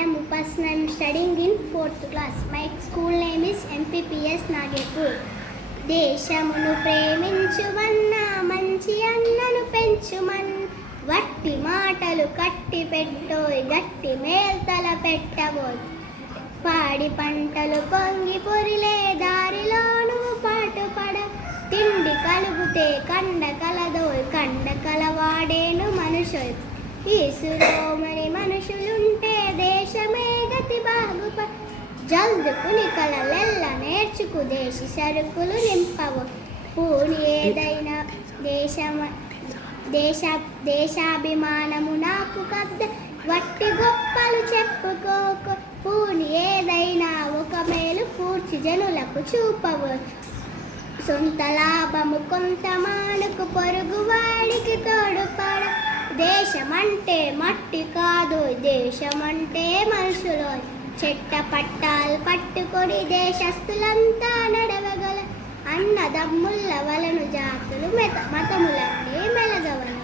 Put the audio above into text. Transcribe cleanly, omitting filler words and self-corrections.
am Upasna. I am studying in 4th class. My school name is MPPS Nagepur. దేశమును ప్రేమించుమన్నా మంచి అన్నను పెంచుమన్ వట్టి మాటలు కట్టి పెట్టోయ్ గట్టి మేల్తల పెట్టబోయ్ పాడి పంటలు పొంగి పొరిలే దారిలో నువ్వు పాటుపడ తిండి కలుగుతే కండ కలదోయ్ కండ కలవాడేను మనుషులు ఈసులోమని మనుషులుంటే దేశమే గతి బాగుప జల్దుకుని కలలెల్ల నేర్చుకు దేశి సరుకులు నింపవు పూని ఏదైనా దేశాభిమానము నాకు కద్ద వట్టి గొప్పలు చెప్పుకోక పూని ఏదైనా ఒక మేలు కూర్చి జనులకు చూపవచ్చు సొంత లాభము కొంత మానుకు పొరుగు వాడికి తోడుపడ దేశమంటే మట్టి కాదు దేశమంటే మనుషులు చెట్ట పట్టాలు పట్టుకొని దేశస్తులంతా నడవగల అన్నదమ్ముల వలను జాతులు మతములన్నీ మెలగవల